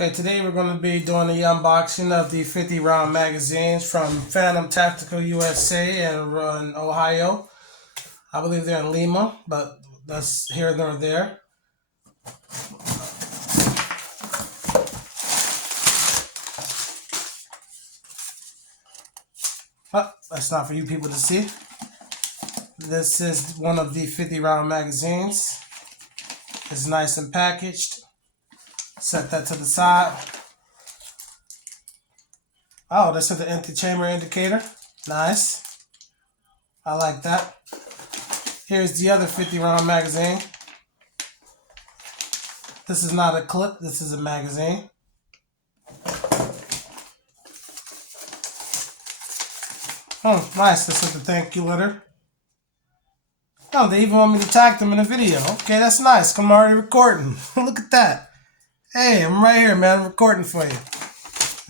Okay, today we're going to be doing the unboxing of the 50 round magazines from Phantom Tactical USA in Ohio. I believe they're in Lima, but that's here nor there. But that's not for you people to see. This is one of the 50 round magazines. It's nice and packaged. Set that to the side. Oh, that's the empty chamber indicator. Nice. I like that. Here's the other 50 round magazine. This is not a clip, this is a magazine. Oh, nice. That's like the thank you letter. Oh, they even want me to tag them in a video. Okay, that's nice. I'm already recording. Look at that. Hey, I'm right here, man. I'm recording for you.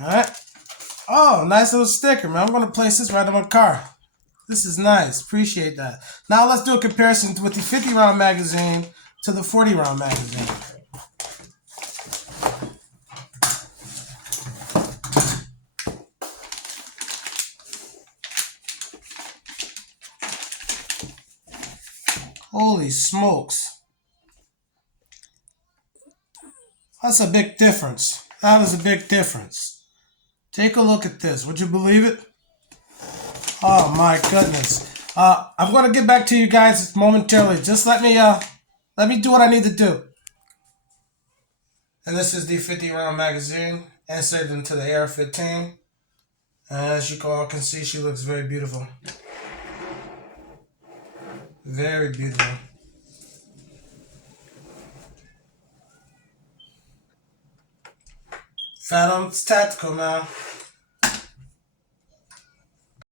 Alright. Oh, nice little sticker, man. I'm going to place this right on my car. This is nice. Appreciate that. Now let's do a comparison with the 50 round magazine to the 40 round magazine. Holy smokes. That's a big difference. That is a big difference. Take a look at this. Would you believe it? Oh my goodness. I'm going to get back to you guys momentarily. Just let me do what I need to do. And this is the 50 round magazine inserted into the Ar15. And as you all can see, she looks very beautiful. Very beautiful. Phantom's Tactical, man.